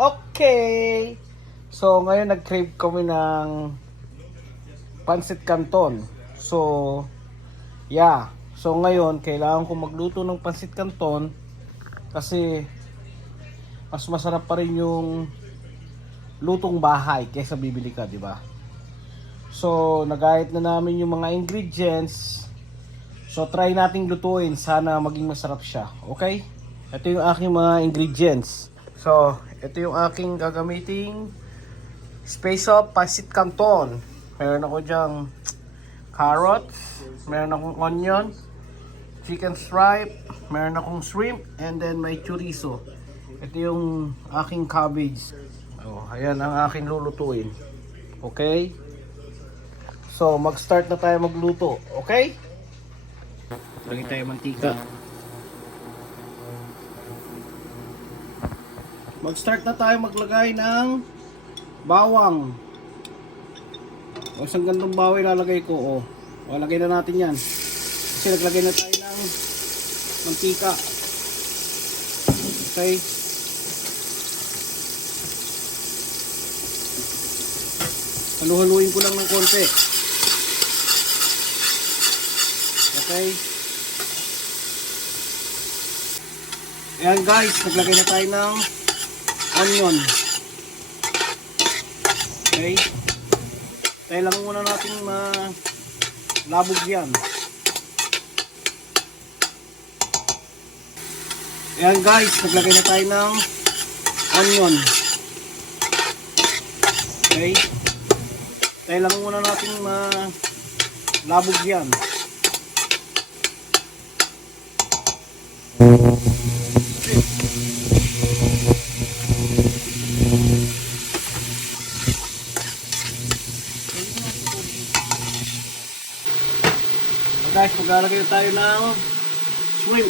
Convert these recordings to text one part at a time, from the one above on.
Okay. So, ngayon nag-crave kami ng pancit canton. So, yeah. So, ngayon, kailangan ko magluto ng pancit canton kasi mas masarap pa rin yung lutong bahay kaysa bibili ka, di ba? So, nagayat na namin yung mga ingredients. So, try nating lutuin. Sana maging masarap siya. Okay? Ito yung aking mga ingredients. So, ito yung aking gagamiting space of pancit canton. Meron ako dyang carrots, meron akong onion, chicken stripe, meron akong shrimp, and then may chorizo. Ito yung aking cabbage. Oh, ayan ang aking lulutuin. Okay? So, mag-start na tayo magluto. Okay? Lagyan tayo mantika. Mag-start na tayo maglagay ng bawang. O isang gandong bawang ilalagay ko. O lagay na natin yan. Kasi naglagay na tayo ng mantika. Okay. Halu-haluin ko lang ng konti. Okay. Ayan guys, naglagay na tayo ng onion. Okay. Tayo lang muna natin malabog yan. Ayan guys, naglagay na tayo ng onion. Okay. Tayo lang muna natin malabog yan. Guys, maglalagay tayo ng shrimp.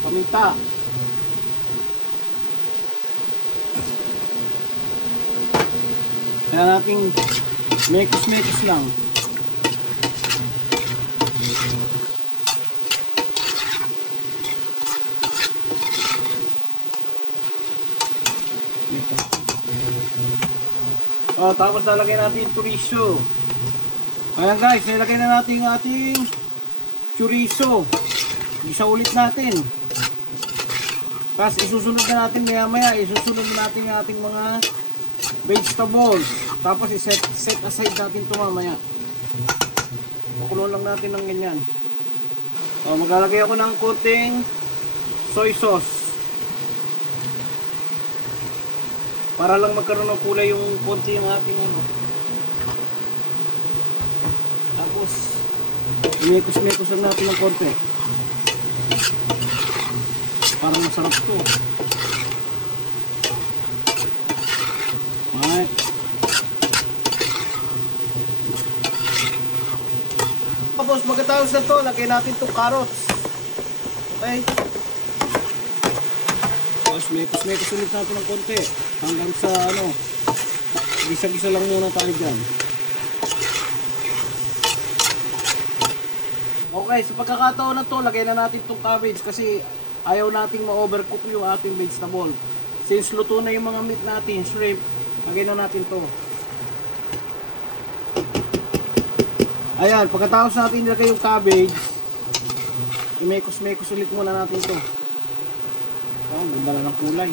Paminta. Kaya natin mekos-mekos lang. Oh, tapos lalagay natin chorizo. Ayan guys, nilagay na natin yung ating chorizo. Isa ulit natin. Tapos isusunod na natin maya-maya. Isusunod na natin yung ating mga vegetables. Tapos set aside natin ito mamaya. Pakulo lang natin ng ganyan. Oh, maglalagay ako ng konting soy sauce. Para lang magkaroon ng kulay yung konti yung ating ano. Tapos imekos-mekos lang natin ng konti. Parang masarap to. Alright. Tapos magkatapos na to, lagay natin itong carrots. Okay. Tapos mekos-mekos ulit natin ng konti. Hanggang sa ano, gisa-gisa lang muna tayo dyan. Okay, sa pagkakataon na to, lagay na natin itong cabbage kasi ayaw nating ma-overcook yung ating vegetable. Since luto na yung mga meat natin, shrimp, lagay na natin to. Ayan, pagkatapos natin ilagay yung cabbage, imekos-mekos ulit muna natin to. Oh, ganda na ng kulay.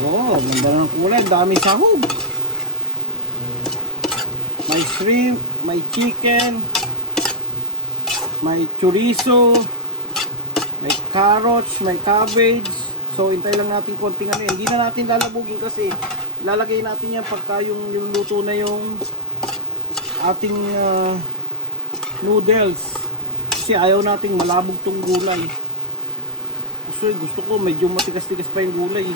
Oh, ganda na ng kulay. Dami sahog. May shrimp, may chicken, may chorizo, may carrots, may cabbage. So, hintay lang natin konting ano. Hindi na natin lalabugin kasi ilalagay natin yan pagka yung niluluto na yung ating noodles. Kasi ayaw nating malabog tong gulay. Kasi gusto ko medyo matigas-tigas pa yung gulay.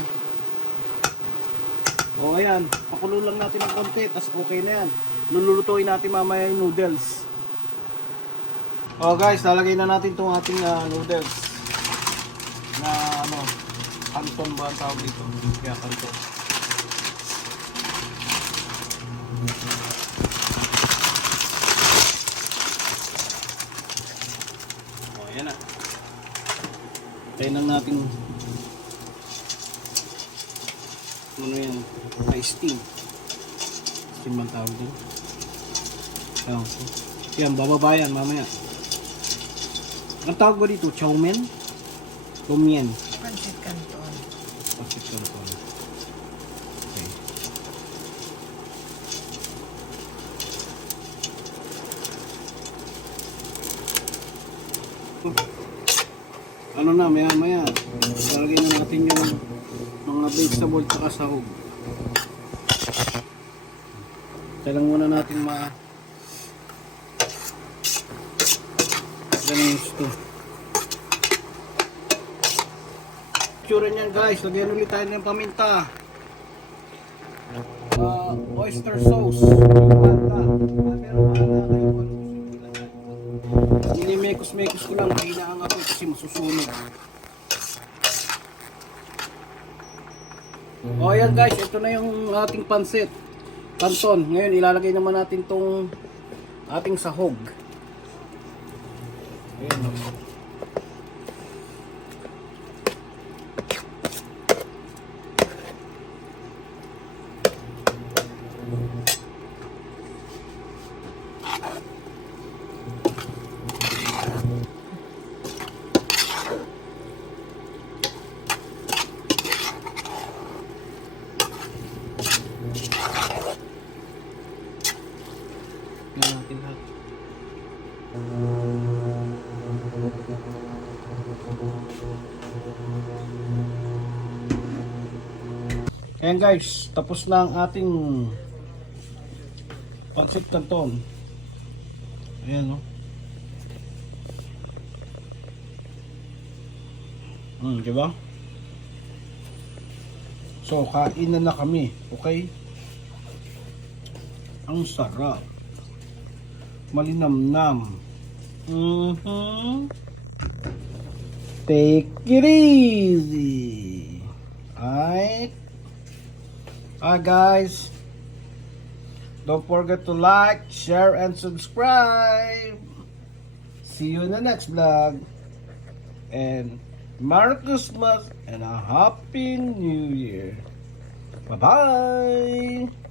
O ayan, pakulo lang natin ng konti, tas okay na yan. Lulutuin natin mamaya yung noodles. O guys, lalagay na natin itong ating noodles. na ano, kanton ba ang tawag dito? Kaya kanton. Oh, yan na. Tayo lang natin ano yan, steam. Steam ang tawag dito. Yan, bababa yan mamaya. Ang tawag ba dito? Chow mein? Lumien. Pancit Canton. Pancit Canton. Okay. Ano na, maya. Lalagay na natin yung mga vegetable at sahog. Kailangan muna natin ganun gusto. Tsura niyan guys, lagyan ulit tayo ng paminta. Oyster sauce. Pero mahala kayo kung ano gusto nyo ilagay. Minimekos-mekos ko lang, kainaan ako kasi masusunog. O yan guys, ito na yung ating pansit canton. Ngayon ilalagay naman natin tong ating sahog. Ayan. Natin lahat. Ayan guys, tapos na ang ating pancit canton. Ayan o. Diba? So, kain na kami. Okay? Ang sarap. Malinamnam. Take it easy. Alright? Guys. Don't forget to like, share, and subscribe. See you in the next vlog. And Merry Christmas and a Happy New Year. Bye-bye.